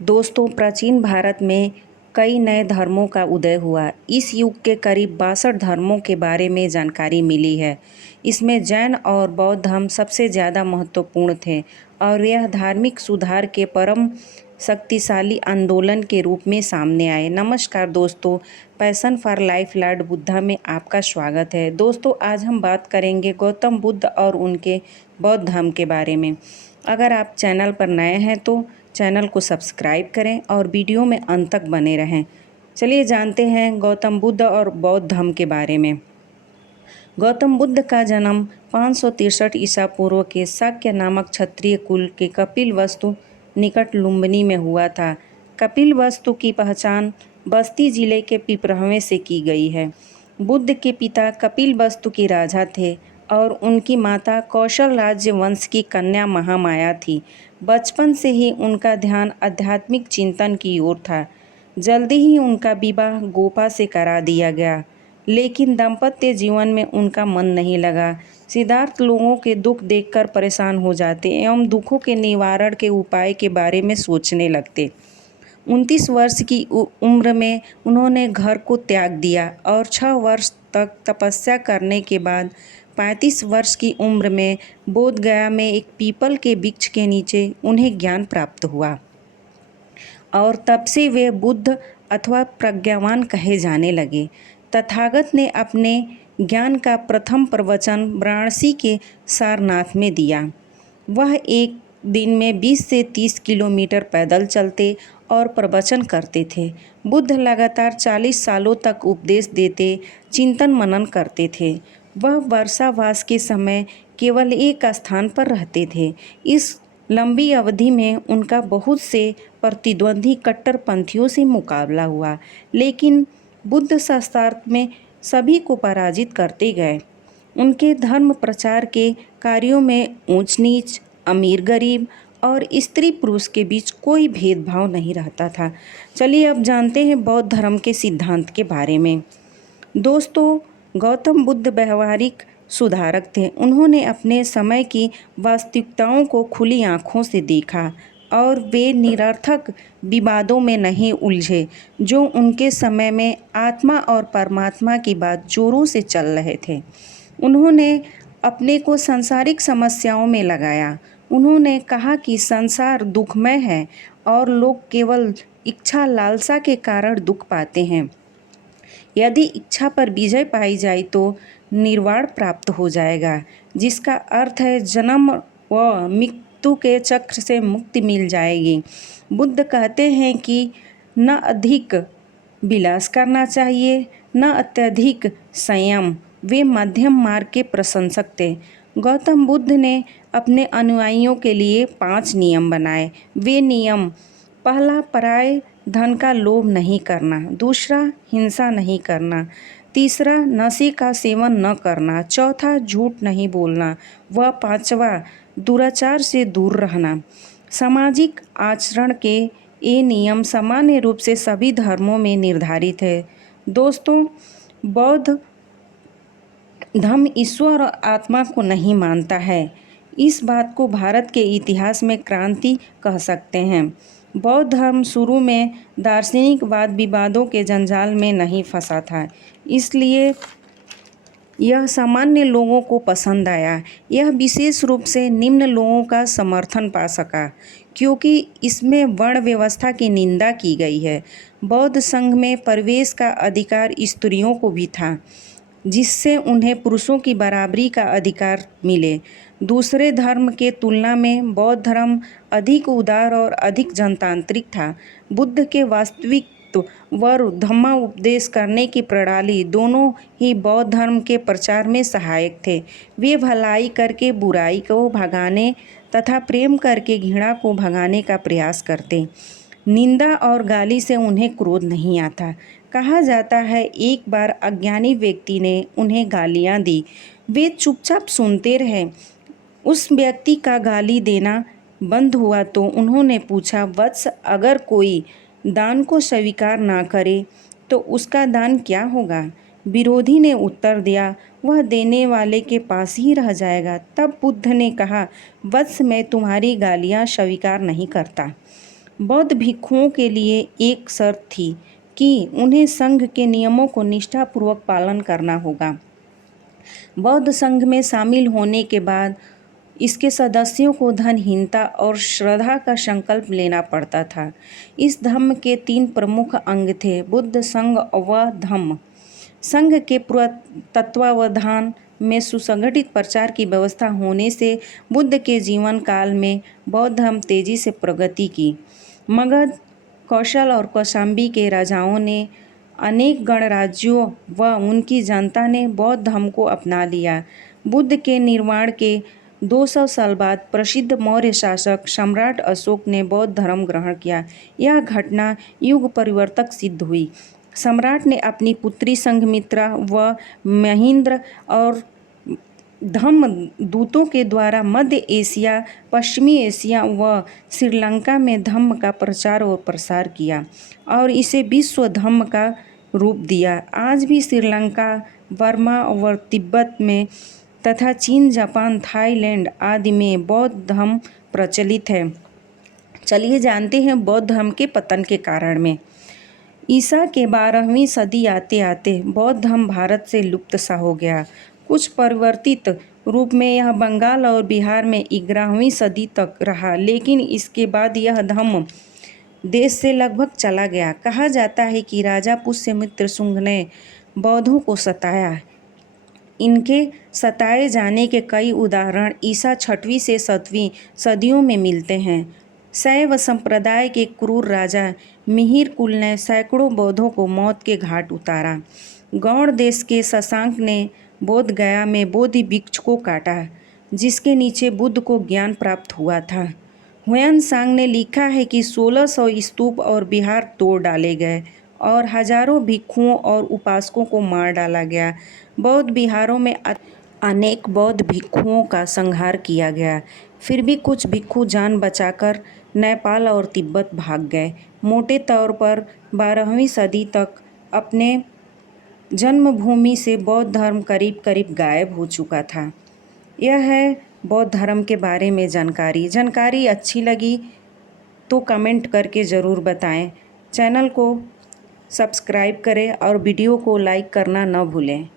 दोस्तों, प्राचीन भारत में कई नए धर्मों का उदय हुआ। इस युग के करीब 62 धर्मों के बारे में जानकारी मिली है। इसमें जैन और बौद्ध धर्म सबसे ज़्यादा महत्वपूर्ण थे और यह धार्मिक सुधार के परम शक्तिशाली आंदोलन के रूप में सामने आए। नमस्कार दोस्तों, passion for life Lord Buddha में आपका स्वागत है। दोस्तों, आज हम बात करेंगे गौतम बुद्ध और उनके बौद्ध धर्म के बारे में। अगर आप चैनल पर नए हैं तो चैनल को सब्सक्राइब करें और वीडियो में अंत तक बने रहें। चलिए जानते हैं गौतम बुद्ध और बौद्ध धर्म के बारे में। गौतम बुद्ध का जन्म 563 ईसा पूर्व के शाक्य नामक क्षत्रिय कुल के कपिलवस्तु निकट लुम्बिनी में हुआ था। कपिलवस्तु की पहचान बस्ती जिले के पिपरहवे से की गई है। बुद्ध के पिता कपिलवस्तु के राजा थे और उनकी माता कौशल राज्य वंश की कन्या महामाया थी। बचपन से ही उनका ध्यान आध्यात्मिक चिंतन की ओर था। जल्दी ही उनका विवाह गोपा से करा दिया गया, लेकिन दाम्पत्य जीवन में उनका मन नहीं लगा। सिद्धार्थ लोगों के दुख देखकर परेशान हो जाते एवं दुखों के निवारण के उपाय के बारे में सोचने लगते। 29 वर्ष की उम्र में उन्होंने घर को त्याग दिया और 6 वर्ष तक तपस्या करने के बाद 35 वर्ष की उम्र में बोध गया में एक पीपल के वृक्ष के नीचे उन्हें ज्ञान प्राप्त हुआ और तब से वे बुद्ध अथवा प्रज्ञावान कहे जाने लगे। तथागत ने अपने ज्ञान का प्रथम प्रवचन वाराणसी के सारनाथ में दिया। वह एक दिन में 20 से 30 किलोमीटर पैदल चलते और प्रवचन करते थे। बुद्ध लगातार 40 सालों तक उपदेश देते, चिंतन मनन करते थे। वह वर्षावास के समय केवल एक स्थान पर रहते थे। इस लंबी अवधि में उनका बहुत से प्रतिद्वंदी कट्टरपंथियों से मुकाबला हुआ, लेकिन बुद्ध शास्त्रार्थ में सभी को पराजित करते गए। उनके धर्म प्रचार के कार्यों में ऊंच नीच, अमीर गरीब और स्त्री पुरुष के बीच कोई भेदभाव नहीं रहता था। चलिए अब जानते हैं बौद्ध धर्म के सिद्धांत के बारे में। दोस्तों, गौतम बुद्ध व्यवहारिक सुधारक थे। उन्होंने अपने समय की वास्तविकताओं को खुली आँखों से देखा और वे निरर्थक विवादों में नहीं उलझे जो उनके समय में आत्मा और परमात्मा की बात जोरों से चल रहे थे। उन्होंने अपने को सांसारिक समस्याओं में लगाया। उन्होंने कहा कि संसार दुखमय है और लोग केवल इच्छा लालसा के कारण दुख पाते हैं। यदि इच्छा पर विजय पाई जाए तो निर्वाण प्राप्त हो जाएगा, जिसका अर्थ है जन्म व मृत्यु के चक्र से मुक्ति मिल जाएगी। बुद्ध कहते हैं कि न अधिक विलास करना चाहिए, न अत्यधिक संयम। वे मध्यम मार्ग के प्रशंसक थे। गौतम बुद्ध ने अपने अनुयायियों के लिए 5 नियम बनाए। वे नियम: पहला, पराये धन का लोभ नहीं करना। दूसरा, हिंसा नहीं करना। तीसरा, नशे का सेवन न करना। चौथा, झूठ नहीं बोलना। व 5वां, दुराचार से दूर रहना। सामाजिक आचरण के ये नियम सामान्य रूप से सभी धर्मों में निर्धारित है। दोस्तों, बौद्ध धर्म ईश्वर और आत्मा को नहीं मानता है। इस बात को भारत के इतिहास में क्रांति कह सकते हैं। बौद्ध धर्म शुरू में दार्शनिक वाद विवादों के जंजाल में नहीं फंसा था, इसलिए यह सामान्य लोगों को पसंद आया। यह विशेष रूप से निम्न लोगों का समर्थन पा सका क्योंकि इसमें वर्ण व्यवस्था की निंदा की गई है। बौद्ध संघ में प्रवेश का अधिकार स्त्रियों को भी था, जिससे उन्हें पुरुषों की बराबरी का अधिकार मिले। दूसरे धर्म के तुलना में बौद्ध धर्म अधिक उदार और अधिक जनतांत्रिक था। बुद्ध के वास्तविकत्व व धम्मा उपदेश करने की प्रणाली दोनों ही बौद्ध धर्म के प्रचार में सहायक थे। वे भलाई करके बुराई को भगाने तथा प्रेम करके घृणा को भगाने का प्रयास करते। निंदा और गाली से उन्हें क्रोध नहीं आता। कहा जाता है एक बार अज्ञानी व्यक्ति ने उन्हें गालियां दी। वे चुपचाप सुनते रहे। उस व्यक्ति का गाली देना बंद हुआ तो उन्होंने पूछा, वत्स, अगर कोई दान को स्वीकार ना करे तो उसका दान क्या होगा? विरोधी ने उत्तर दिया, वह देने वाले के पास ही रह जाएगा। तब बुद्ध ने कहा, वत्स, मैं तुम्हारी गालियां स्वीकार नहीं करता। बौद्ध भिक्षुओं के लिए एक शर्त थी कि उन्हें संघ के नियमों को निष्ठापूर्वक पालन करना होगा। बौद्ध संघ में शामिल होने के बाद इसके सदस्यों को धनहीनता और श्रद्धा का संकल्प लेना पड़ता था। इस धम्म के 3 प्रमुख अंग थे, बुद्ध, संघ व धम्म। संघ के तत्वावधान में सुसंगठित प्रचार की व्यवस्था होने से बुद्ध के जीवन काल में बौद्ध धर्म तेजी से प्रगति की। मगध, कौशल और कौशांबी के राजाओं ने, अनेक गणराज्यों व उनकी जनता ने बौद्ध धर्म को अपना लिया। बुद्ध के निर्वाण के 200 साल बाद प्रसिद्ध मौर्य शासक सम्राट अशोक ने बौद्ध धर्म ग्रहण किया। यह घटना युग परिवर्तक सिद्ध हुई। सम्राट ने अपनी पुत्री संघमित्रा व महेंद्र और धम्म दूतों के द्वारा मध्य एशिया, पश्चिमी एशिया व श्रीलंका में धम्म का प्रचार और प्रसार किया और इसे विश्व धम्म का रूप दिया। आज भी श्रीलंका, बर्मा और तिब्बत में तथा चीन, जापान, थाईलैंड आदि में बौद्ध धर्म प्रचलित है। चलिए जानते हैं बौद्ध धर्म के पतन के कारण में। ईसा के 12वीं सदी आते आते बौद्ध धर्म भारत से लुप्त सा हो गया। कुछ परिवर्तित रूप में यह बंगाल और बिहार में 11वीं सदी तक रहा, लेकिन इसके बाद यह धर्म देश से लगभग चला गया। कहा जाता है कि राजा पुष्यमित्र शुंग ने बौद्धों को सताया। इनके सताए जाने के कई उदाहरण ईसा 6वीं से 7वीं सदियों में मिलते हैं। शैव संप्रदाय के क्रूर राजा मिहिर कुल ने सैकड़ों बौद्धों को मौत के घाट उतारा। गौड़ देश के शशांक ने बोध गया में बोधि वृक्ष को काटा, जिसके नीचे बुद्ध को ज्ञान प्राप्त हुआ था। हुएन सांग ने लिखा है कि 1600 स्तूप और विहार तोड़ डाले गए और हजारों भिक्षुओं और उपासकों को मार डाला गया। बौद्ध विहारों में अनेक बौद्ध भिक्षुओं का संहार किया गया। फिर भी कुछ भिक्षु जान बचाकर नेपाल और तिब्बत भाग गए। मोटे तौर पर 12वीं सदी तक अपने जन्मभूमि से बौद्ध धर्म करीब करीब गायब हो चुका था। यह है बौद्ध धर्म के बारे में जानकारी अच्छी लगी तो कमेंट करके ज़रूर बताएं। चैनल को सब्सक्राइब करें और वीडियो को लाइक करना न भूलें।